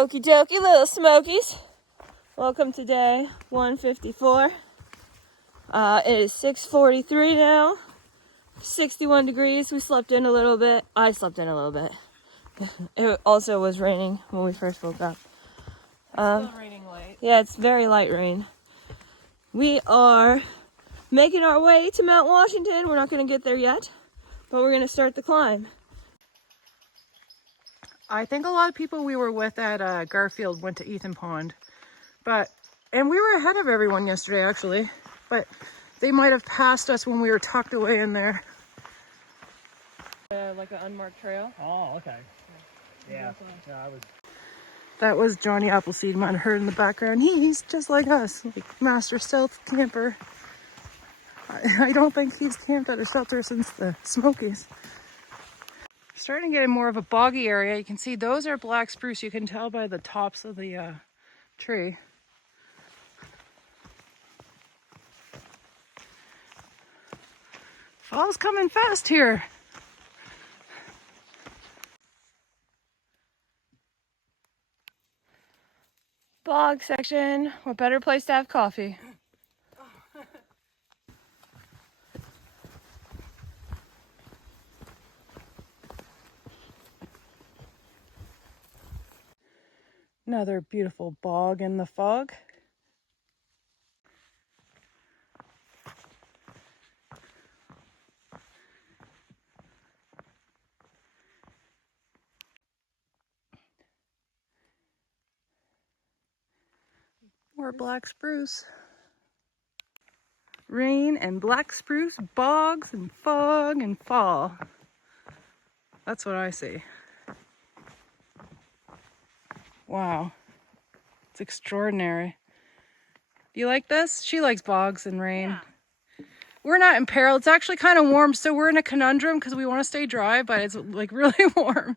Okie dokie, little smokies. Welcome to day 154. It is 6:43 now. 61 degrees. We slept in a little bit. I slept in a little bit. It also was raining when we first woke up. It's still raining light. Yeah, it's very light rain. We are making our way to Mount Washington. We're not going to get there yet, but we're going to start the climb. I think a lot of people we were with at Garfield went to Ethan Pond, and we were ahead of everyone yesterday actually, but they might have passed us when we were tucked away in there. Like an unmarked trail. Oh, okay. Yeah. That was Johnny Appleseed, might have heard in the background. He's just like us, like master stealth camper. I don't think he's camped at a shelter since the Smokies. Starting to get in more of a boggy area. You can see those are black spruce. You can tell by the tops of the tree. Fall's coming fast here. Bog section. What better place to have coffee? Another beautiful bog in the fog. More black spruce. Rain and black spruce, bogs and fog and fall. That's what I see. Wow. It's extraordinary. Do you like this? She likes bogs and rain. Yeah. We're not in peril. It's actually kind of warm, so we're in a conundrum because we want to stay dry, but it's like really warm.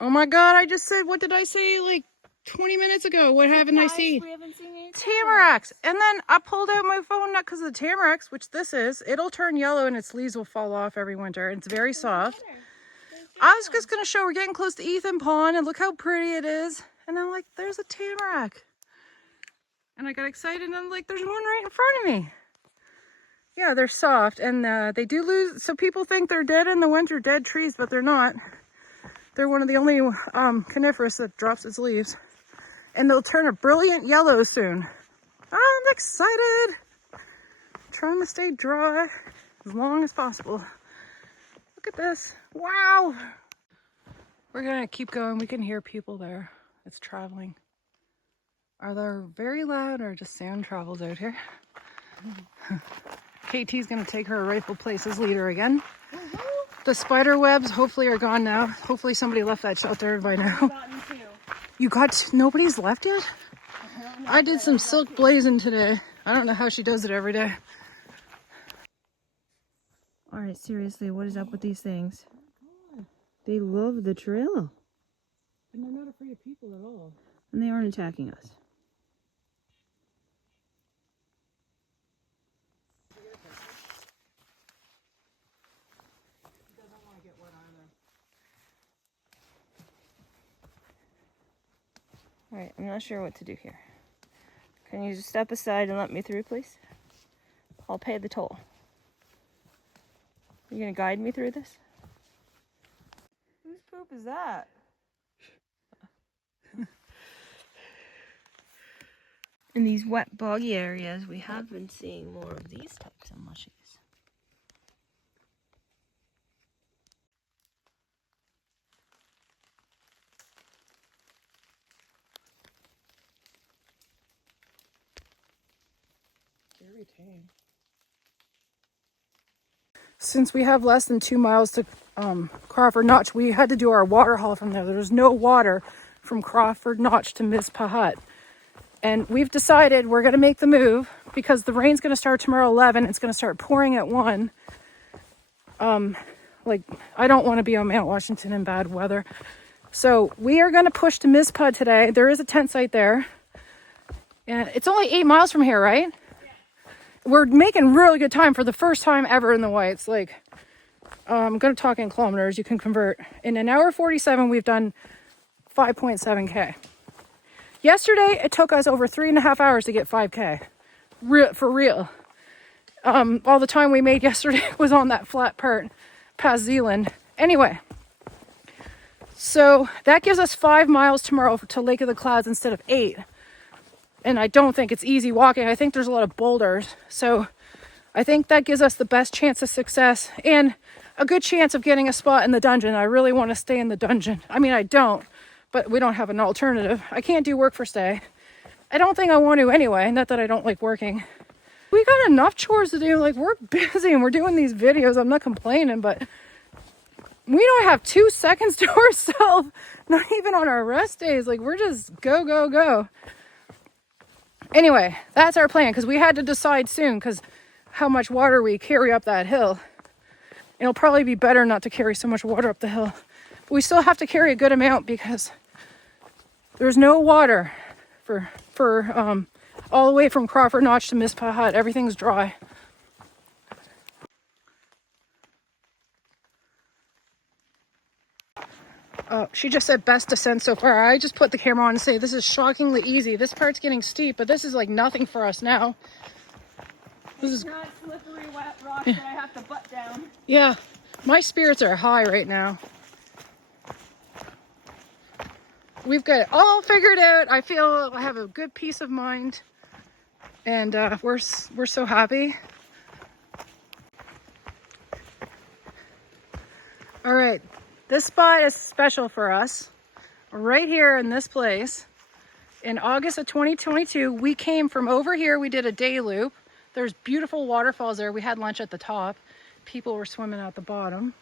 Oh my God, I just said, what did I say like 20 minutes ago? What haven't I seen? We haven't seen any Tamaracks. And then I pulled out my phone, not because of the tamaracks, which this is. It'll turn yellow and its leaves will fall off every winter. And it's very soft. I was just going to show we're getting close to Ethan Pond and look how pretty it is. And I'm like, there's a tamarack. And I got excited and I'm like, there's one right in front of me. Yeah, they're soft and they do lose. So people think they're dead in the winter, dead trees, but they're not. They're one of the only coniferous that drops its leaves. And they'll turn a brilliant yellow soon. I'm excited. Trying to stay dry as long as possible. Look at this. Wow. We're gonna keep going. We can hear people there. It's traveling. Are they very loud or just sound travels out here? KT's gonna take her rightful place as leader again. The spider webs hopefully are gone now. Hopefully somebody left that shelter by now. You got, nobody's left yet? I did some silk blazing today. I don't know how she does it every day. All right, seriously, what is up with these things? They love the trail. And they're not afraid of people at all. And they aren't attacking us. All right, I'm not sure what to do here. Can you just step aside and let me through, please? I'll pay the toll. Are you gonna guide me through this? Whose poop is that? In these wet, boggy areas, we have been seeing more of these types of mushies. Very tame. Since we have less than 2 miles to Crawford Notch, we had to do our water haul from there. There was no water from Crawford Notch to Mizpah Hut. And we've decided we're going to make the move because the rain's going to start tomorrow 11. It's going to start pouring at 1. I don't want to be on Mount Washington in bad weather. So we are going to push to Mizpah today. There is a tent site there. And it's only 8 miles from here, right? we're making really good time for the first time ever in the whites. Like, I'm going to talk in kilometers. You can convert. In an hour 47, we've done 5.7K. Yesterday, it took us over 3.5 hours to get 5K. For real. All the time we made yesterday was on that flat part past Zealand. Anyway, so that gives us 5 miles tomorrow to Lake of the Clouds instead of 8. And I don't think it's easy walking. I think there's a lot of boulders. So I think that gives us the best chance of success and a good chance of getting a spot in the dungeon. I really want to stay in the dungeon. I mean, I don't, but we don't have an alternative. I can't do work for stay. I don't think I want to anyway. Not that I don't like working. We got enough chores to do. Like, we're busy and we're doing these videos. I'm not complaining, but we don't have 2 seconds to ourselves. Not even on our rest days. Like, we're just go, go, go. Anyway, that's our plan, because we had to decide soon because how much water we carry up that hill. It'll probably be better not to carry so much water up the hill. But we still have to carry a good amount because there's no water for all the way from Crawford Notch to Mizpah Hut. Everything's dry. She just said best descent so far. I just put the camera on and say this is shockingly easy. This part's getting steep, but this is like nothing for us now. This is not slippery, wet rock that I have to butt down. Yeah, my spirits are high right now. We've got it all figured out. I feel I have a good peace of mind, and we're so happy. All right. This spot is special for us. Right here in this place. In August of 2022, we came from over here. We did a day loop. There's beautiful waterfalls there. We had lunch at the top. People were swimming at the bottom.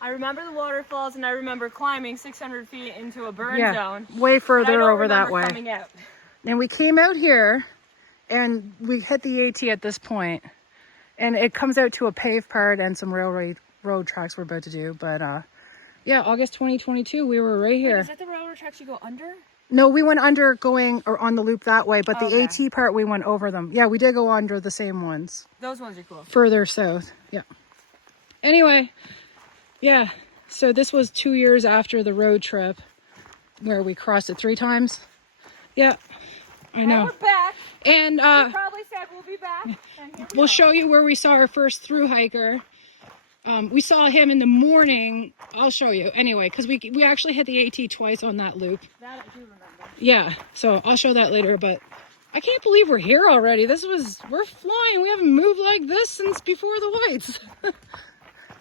I remember the waterfalls, and I remember climbing 600 feet into a burn zone. Way further I don't over that way. coming out. And we came out here, and we hit the AT at this point. And it comes out to a paved part and some railroad tracks we're about to do. But yeah, August 2022, we were right here. Wait, is that the railroad tracks you go under? No, we went under going or on the loop that way, but the Okay. AT part, we went over them. Yeah, we did go under the same ones. Those ones are cool. Further south, yeah. Anyway, yeah, so this was 2 years after the road trip where we crossed it 3 times. Yeah, I know. And we're back. And We probably said we'll be back. And here we we'll are. show you where we saw our first thru hiker. We saw him in the morning. I'll show you anyway, because we actually hit the AT twice on that loop. That I do remember. Yeah, so I'll show that later, but I can't believe we're here already. We're flying. We haven't moved like this since before the whites.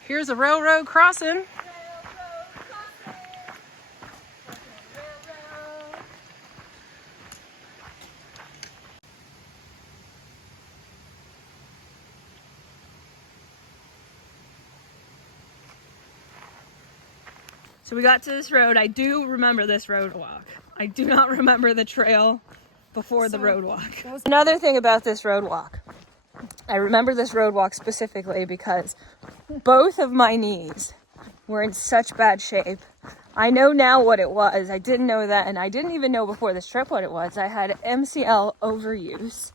Here's a railroad crossing. So we got to this road. I do remember this road walk. I do not remember the trail before the road walk. Another thing about this road walk. I remember this road walk specifically because both of my knees were in such bad shape. I know now what it was. I didn't know that, and I didn't even know before this trip what it was. I had MCL overuse,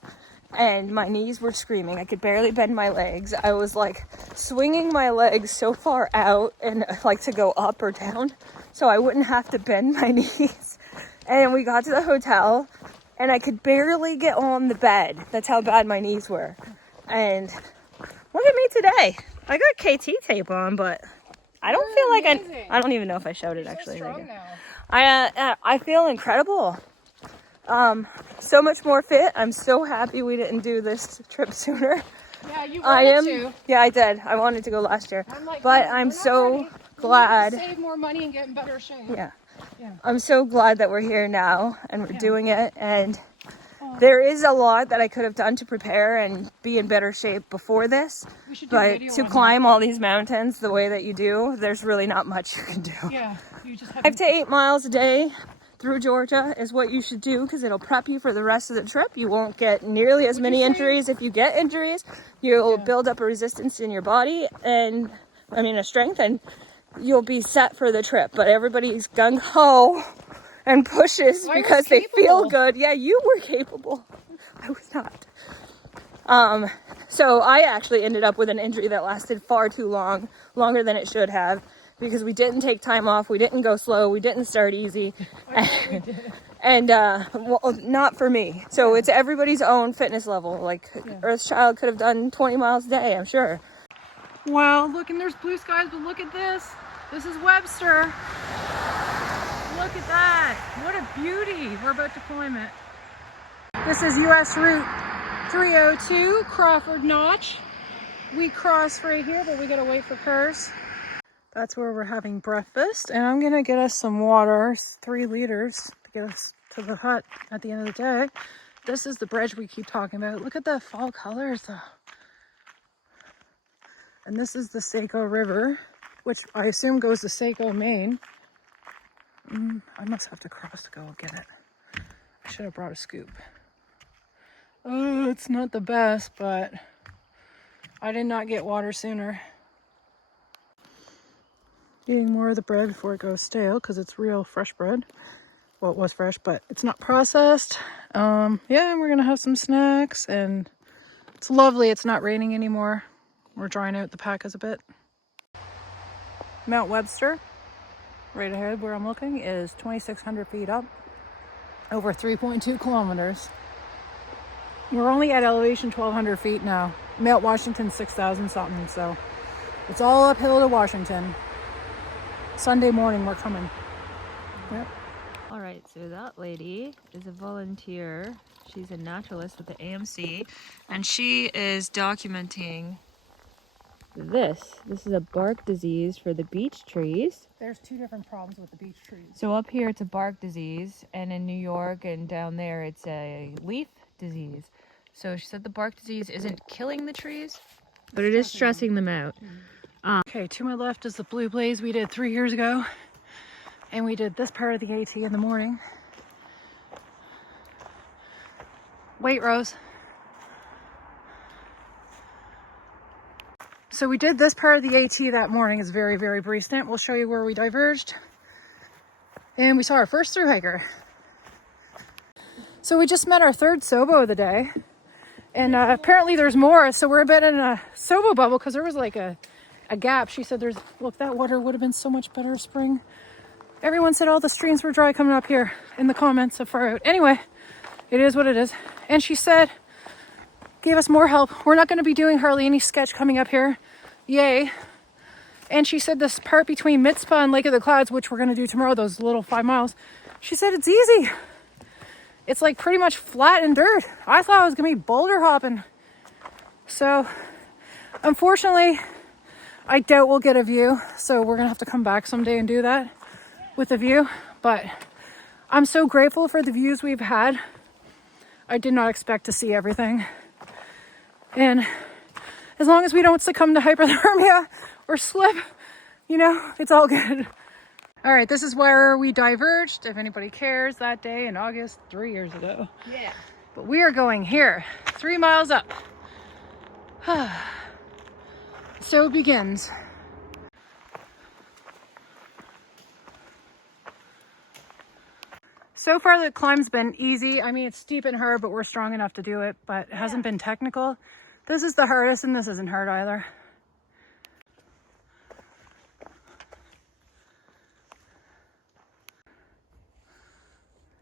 and my knees were screaming. I could barely bend my legs. I was like swinging my legs so far out and like to go up or down so I wouldn't have to bend my knees. And we got to the hotel and I could barely get on the bed. That's how bad my knees were. And look at me today. I got KT tape on, but I don't feel like I don't even know if I showed it actually. I feel incredible. So much more fit. I'm so happy we didn't do this trip sooner. Yeah, you wanted to. Yeah, I did. I wanted to go last year. But I'm so glad. Save more money and get in better shape. Yeah. I'm so glad that we're here now and we're doing it. And there is a lot that I could have done to prepare and be in better shape before this. But to climb all these mountains the way that you do, there's really not much you can do. Yeah, you just have 5 to 8 miles a day through Georgia is what you should do because it'll prep you for the rest of the trip. You won't get nearly as many injuries. If you get injuries, you'll build up a resistance in your body and a strength, and you'll be set for the trip. But everybody's gung-ho and pushes because they feel good. Yeah, you were capable. I was not. So I actually ended up with an injury that lasted far too long, longer than it should have, because we didn't take time off, we didn't go slow, we didn't start easy. And well, not for me. So it's everybody's own fitness level. Like Earthchild could have done 20 miles a day, I'm sure. Well, look, and there's blue skies, but look at this. This is Webster. Look at that. What a beauty. We're about to climb it. This is US Route 302, Crawford Notch. We cross right here, but we gotta wait for cars. That's where we're having breakfast, and I'm gonna get us some water, 3 liters, to get us to the hut at the end of the day. This is the bridge we keep talking about. Look at the fall colors though. And this is the Saco River, which I assume goes to Saco, Maine. I must have to cross to go get it. I should have brought a scoop. Oh, it's not the best, but I did not get water sooner. Eating more of the bread before it goes stale because it's real fresh bread. Well, it was fresh, but it's not processed. Yeah, and we're gonna have some snacks, and it's lovely. It's not raining anymore. We're drying out the pacas a bit. Mount Webster, right ahead where I'm looking, is 2,600 feet up, over 3.2 kilometers. We're only at elevation 1,200 feet now. Mount Washington 6,000 something, so it's all uphill to Washington. Sunday morning we're coming. Yep. All right, so that lady is a volunteer. She's a naturalist with the AMC, and she is documenting this. This is a bark disease for the beech trees. There's 2 different problems with the beech trees. So up here it's a bark disease, and in New York and down there it's a leaf disease. So she said the bark disease isn't killing the trees, but it is stressing them out. Okay, to my left is the Blue Blaze we did 3 years ago. And we did this part of the AT in the morning. Wait, Rose. So we did this part of the AT that morning. It's very, very brief stint. We'll show you where we diverged. And we saw our first thru hiker. So we just met our 3rd Sobo of the day. And apparently there's more. So we're a bit in a Sobo bubble because there was like a gap. She said look, that water would have been so much better spring. Everyone said all the streams were dry coming up here in the comments so far out. Anyway, it is what it is. And she said, gave us more help. We're not going to be doing hardly any sketch coming up here. Yay. And she said this part between Mizpah and Lake of the Clouds, which we're going to do tomorrow, those little 5 miles. She said it's easy. It's like pretty much flat and dirt. I thought it was going to be boulder hopping. So, unfortunately, I doubt we'll get a view. So we're going to have to come back someday and do that with a view. But I'm so grateful for the views we've had. I did not expect to see everything. And as long as we don't succumb to hypothermia or slip, you know, it's all good. All right, this is where we diverged, if anybody cares, that day in August 3 years ago. Yeah. But we are going here, 3 miles up. So it begins. So far the climb's been easy. I mean, it's steep and hard, but we're strong enough to do it, but it hasn't been technical. This is the hardest, and this isn't hard either.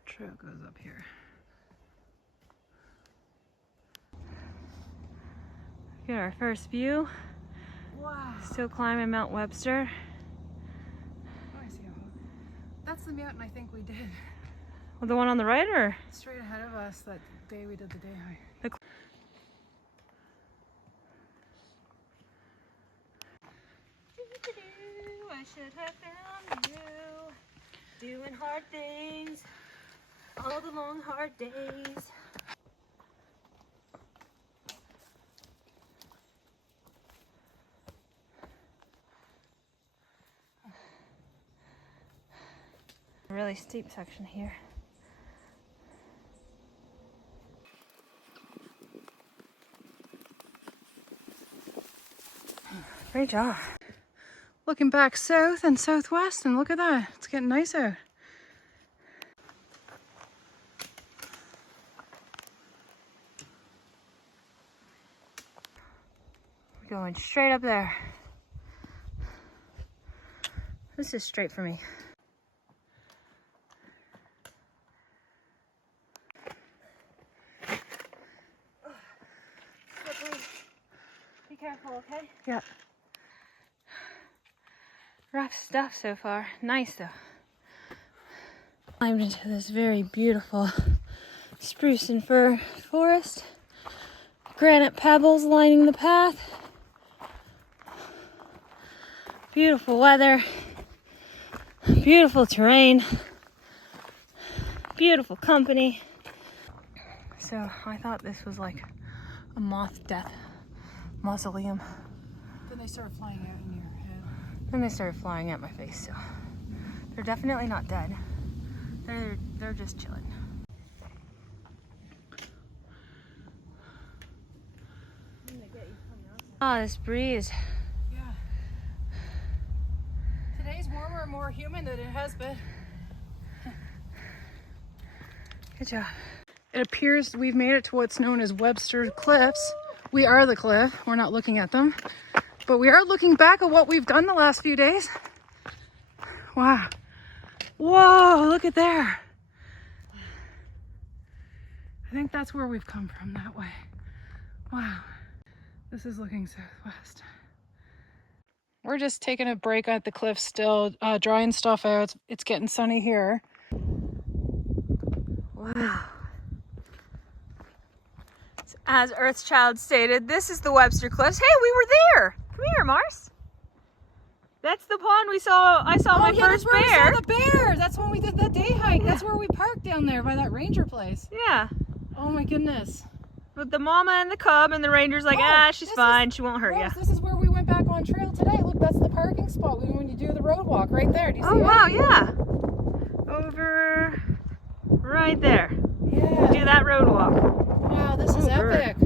Trail goes up here. Got our first view. Wow. Still climbing Mount Webster. Oh, I see a hook. That's the mountain I think we did. Well, the one on the right, or? Straight ahead of us that day we did the day hike. I should have found you doing hard things, all the long hard days. A really steep section here. Great job. Looking back south and southwest, and look at that. It's getting nice out. Going straight up there. This is straight for me. Be careful, okay? Yeah. Rough stuff so far. Nice though. Climbed into this very beautiful spruce and fir forest. Granite pebbles lining the path. Beautiful weather. Beautiful terrain. Beautiful company. So I thought this was like a moth death mausoleum. Then they started flying out in your head. Then they started flying at my face, so they're definitely not dead. They're just chilling. Oh, this breeze. Yeah. Today's warmer and more humid than it has been. Good job. It appears we've made it to what's known as Webster Cliffs. We are the cliff. We're not looking at them. But we are looking back at what we've done the last few days. Wow. Whoa, look at there. I think that's where we've come from, that way. Wow. This is looking southwest. We're just taking a break at the cliff still, drying stuff out. It's getting sunny here. Wow. So as Earthchild stated, this is the Webster Cliffs. Hey, we were there. Come here, Mars. That's the pond we saw. I saw my first bear. We saw the bear. That's when we did that day hike. That's where we parked down there by that ranger place. Yeah. Oh my goodness. With the mama and the cub, and the ranger's like, she's fine. She won't hurt you. This is where we went back on trail today. Look, that's the parking spot when you do the road walk right there. Do you see it? Wow, yeah. Over right there. Yeah. Do that road walk. Wow, this is epic.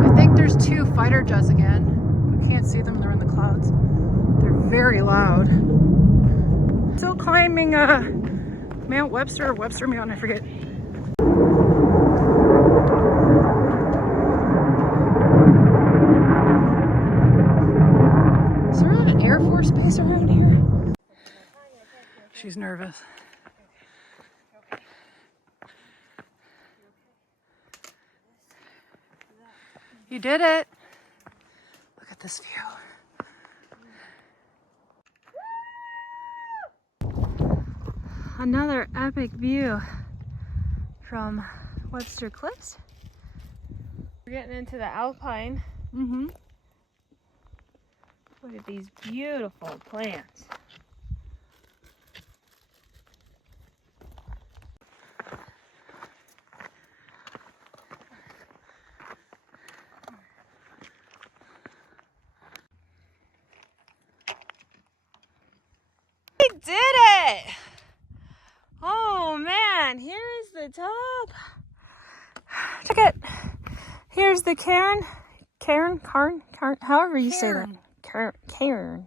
I think there's two fighter jets again. You can't see them, they're in the clouds. They're very loud. Still climbing Mount Webster or Webster Mountain, I forget. Is there an Air Force base around here? She's nervous. You did it. Look at this view. Another epic view from Webster Cliffs. We're getting into the alpine. Mm-hmm. Look at these beautiful plants. We did it! Oh man, here is the top. Check it. Here's the cairn, however you say that. Cairn.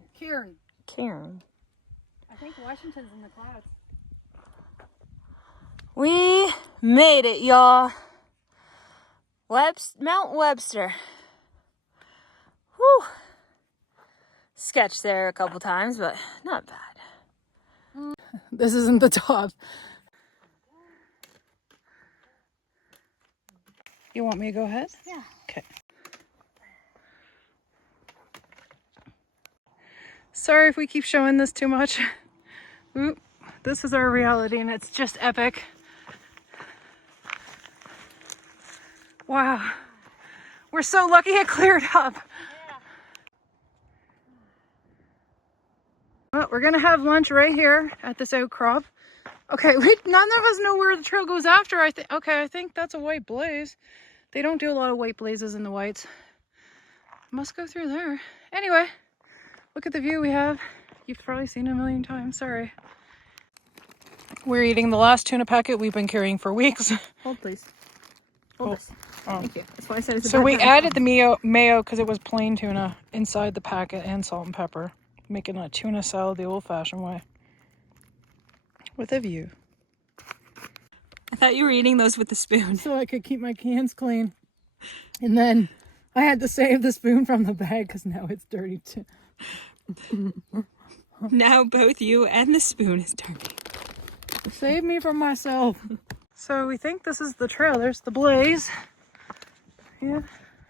I think Washington's in the clouds. We made it, y'all. Mount Webster. Whew. Sketched there a couple times, but not bad. This isn't the top. You want me to go ahead? Yeah. Okay. Sorry if we keep showing this too much. Oop, this is our reality and it's just epic. Wow. We're so lucky it cleared up. Well, we're gonna have lunch right here at this outcrop. Okay, none of us know where the trail goes after. I think that's a white blaze. They don't do a lot of white blazes in the whites. Must go through there. Anyway, look at the view we have. You've probably seen it a million times, sorry. We're eating the last tuna packet we've been carrying for weeks. Hold, please. Hold this. Oh. Thank you. That's why I said it's a So we bad added the mayo because it was plain tuna inside the packet and salt and pepper. Making a tuna salad the old-fashioned way. With a view. I thought you were eating those with the spoon. So I could keep my cans clean. And then I had to save the spoon from the bag because now it's dirty too. Now both you and the spoon is dirty. Save me from myself. So we think this is the trail. There's the blaze. Yeah,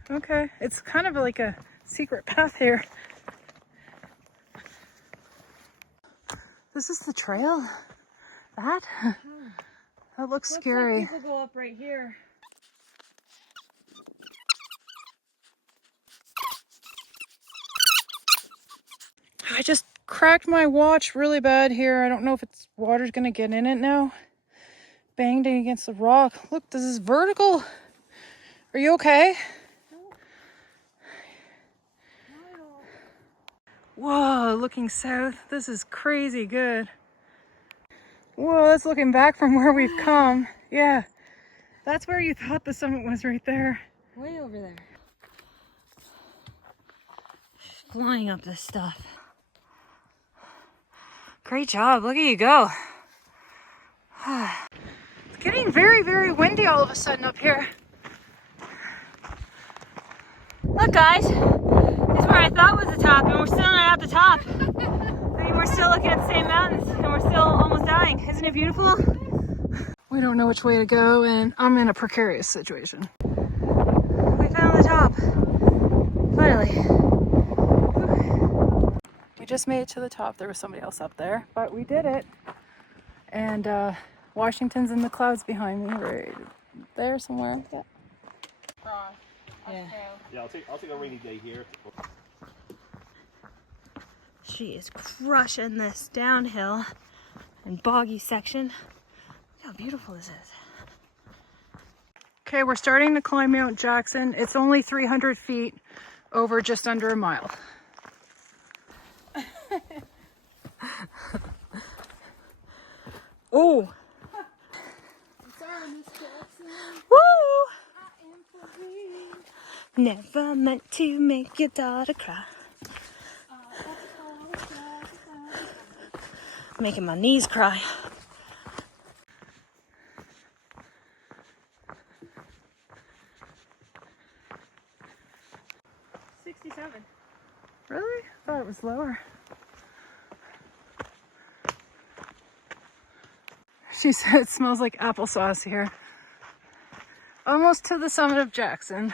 okay. It's kind of like a secret path here. This is the trail? That looks scary. Like people go up right here. I just cracked my watch really bad here. I don't know if it's water's gonna get in it now. Banged it against the rock. Look, this is vertical. Are you okay? Whoa, looking south. This is crazy good. Whoa, that's looking back from where we've come. Yeah, that's where you thought the summit was, right there. Way over there. Flying up this stuff. Great job. Look at you go. It's getting very, very windy all of a sudden up here. Look, guys. This is where I thought was the top, and we're still not at the top. I mean, we're still looking at the same mountains, and we're still almost dying. Isn't it beautiful? We don't know which way to go, and I'm in a precarious situation. We found the top. Finally. We just made it to the top. There was somebody else up there, but we did it. And Washington's in the clouds behind me, right there somewhere. Yeah. Yeah, I'll take a rainy day here. She is crushing this downhill and boggy section. Look how beautiful this is. Okay, we're starting to climb Mount Jackson. It's only 300 feet over just under a mile. Oh! Woo! Never meant to make your daughter cry. Making my knees cry. Really? I thought it was lower. She said it smells like applesauce here. Almost to the summit of Jackson.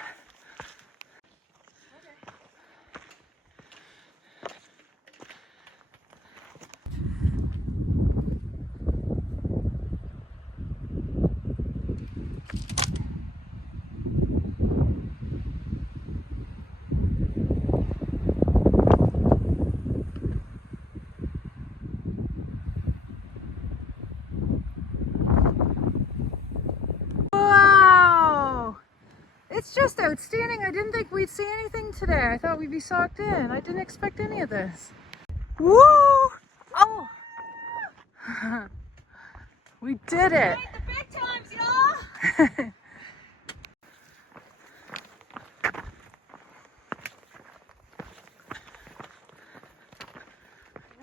It's just outstanding. I didn't think we'd see anything today. I thought we'd be socked in. I didn't expect any of this. Woo! Oh! We did it! Made the big times, y'all!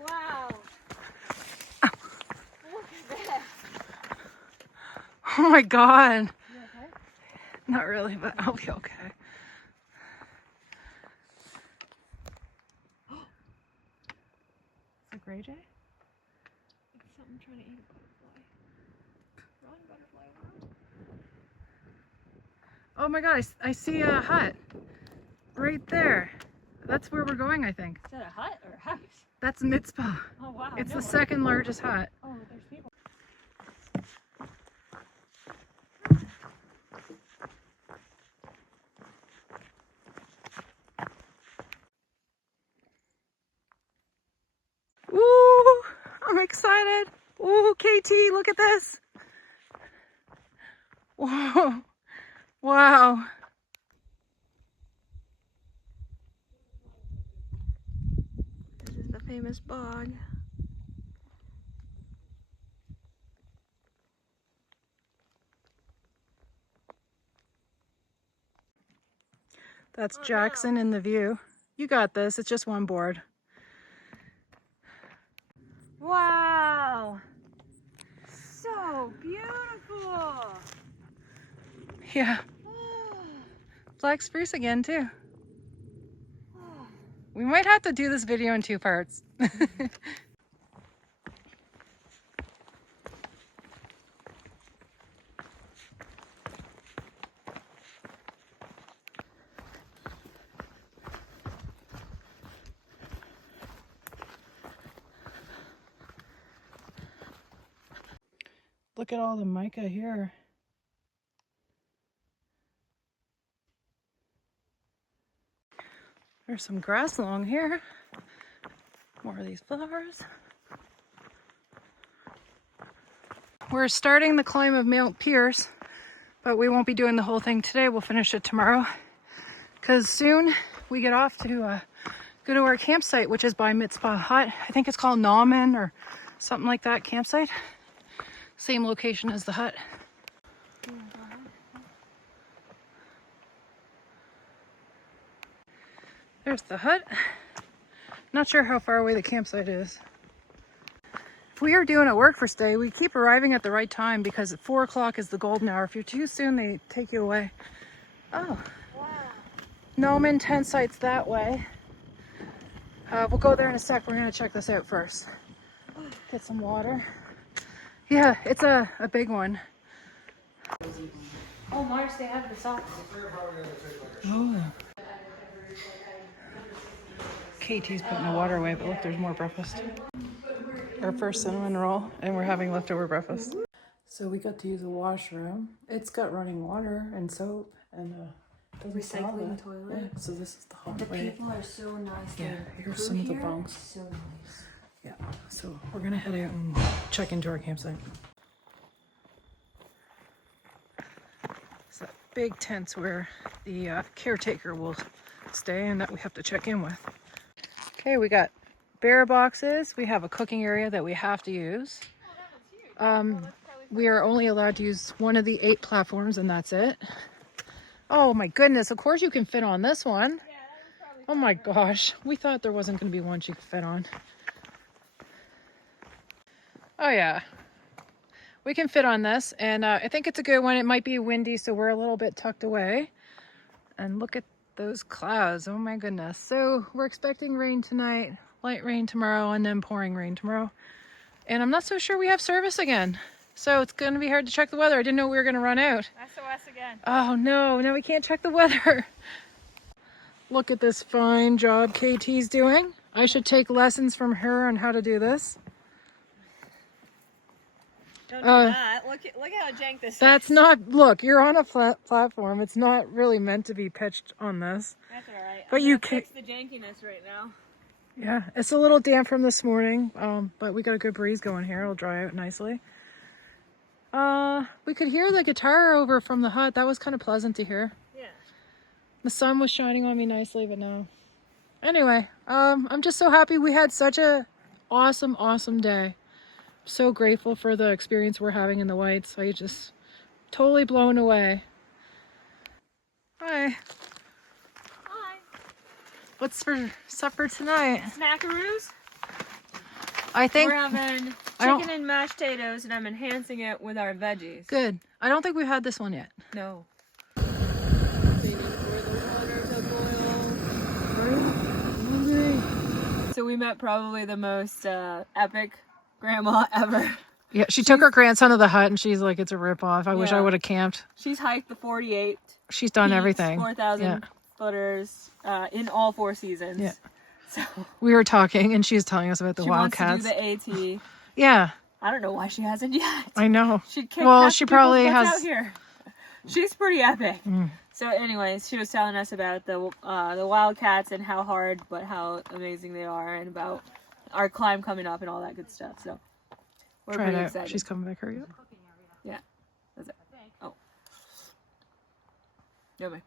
Wow. Look at that. Oh my god. You okay? Not really, but I'll be okay. Is it Gray Jay? It's something trying to eat a butterfly. Run, butterfly, run. Oh my god, I see a hut. Right there. That's where we're going, I think. Is that a hut or a house? That's Mizpah. Oh wow. It's no the way. second largest hut. Oh, there's people. Ooh, I'm excited. Ooh, KT, look at this. Whoa. Wow. This is the famous bog. That's Jackson in the view. You got this. It's just one board. Wow. So beautiful. Yeah. Black spruce again too. We might have to do this video in 2 parts. Look at all the mica here. There's some grass along here. More of these flowers. We're starting the climb of Mount Pierce, but we won't be doing the whole thing today. We'll finish it tomorrow. Because soon we get off to go to our campsite, which is by Mizpah Hut. I think it's called Nauman or something like that campsite. Same location as the hut. There's the hut. Not sure how far away the campsite is. If we are doing a work first day, we keep arriving at the right time because at 4 o'clock is the golden hour. If you're too soon, they take you away. Oh. Wow. Nauman tent site's that way. We'll go there in a sec. We're gonna check this out first. Get some water. Yeah, it's a big one. Oh, Mars, they have the socks. Oh. KT's putting the water away, but look, there's more breakfast. Our first cinnamon roll, and we're having leftover breakfast. So we got to use a washroom. It's got running water and soap and Recycling toilet. Yeah, so this is the hot The way. people are so nice. Yeah, here's some of the bunks. So nice. Yeah, so we're gonna head out and check into our campsite. So big tents where the caretaker will stay and that we have to check in with. Okay, we got bear boxes. We have a cooking area that we have to use. We are only allowed to use one of the 8 platforms and that's it. Oh my goodness, of course you can fit on this one. Oh my gosh, we thought there wasn't going to be one she could fit on. Oh yeah, we can fit on this, and I think it's a good one. It might be windy, so we're a little bit tucked away. And look at those clouds, oh my goodness. So we're expecting rain tonight, light rain tomorrow, and then pouring rain tomorrow. And I'm not so sure we have service again. So it's going to be hard to check the weather. I didn't know we were going to run out. SOS again. Oh no, now we can't check the weather. Look at this fine job KT's doing. I should take lessons from her on how to do this. Don't do that. Look how jank this That's is. not, look, you're on a flat platform. It's not really meant to be pitched on this. That's alright. But you can fix the jankiness right now. Yeah, it's a little damp from this morning, but we got a good breeze going here. It'll dry out nicely. We could hear the guitar over from the hut. That was kind of pleasant to hear. Yeah. The sun was shining on me nicely, but no. Anyway, I'm just so happy we had such a awesome day. So grateful for the experience we're having in the Whites. I just totally blown away. Hi. Hi. What's for supper tonight? Snackaroos? I think We're having chicken and mashed potatoes, and I'm enhancing it with our veggies. good. I don't think we've had this one yet. No. Waiting for the water to boil. So we met probably the most epic grandma ever. Yeah, she took her grandson to the hut and she's like, it's a ripoff. I wish I would have camped. She's hiked the 48. She's done peaks, everything. 4,000 footers in all 4 seasons. Yeah. So We were talking and she was telling us about the she wildcats. wants to do the AT. Yeah, I don't know why she hasn't yet. I know. She'd kick Well, half she the probably people's butts has. out here. She's pretty epic. Mm. So anyways, she was telling us about the wildcats and how hard but how amazing they are, and about our climb coming up and all that good stuff. So we're Try pretty it out. excited. She's coming back. Hurry up. Yeah. That's it. Oh. No way.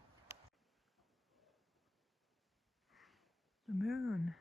The moon.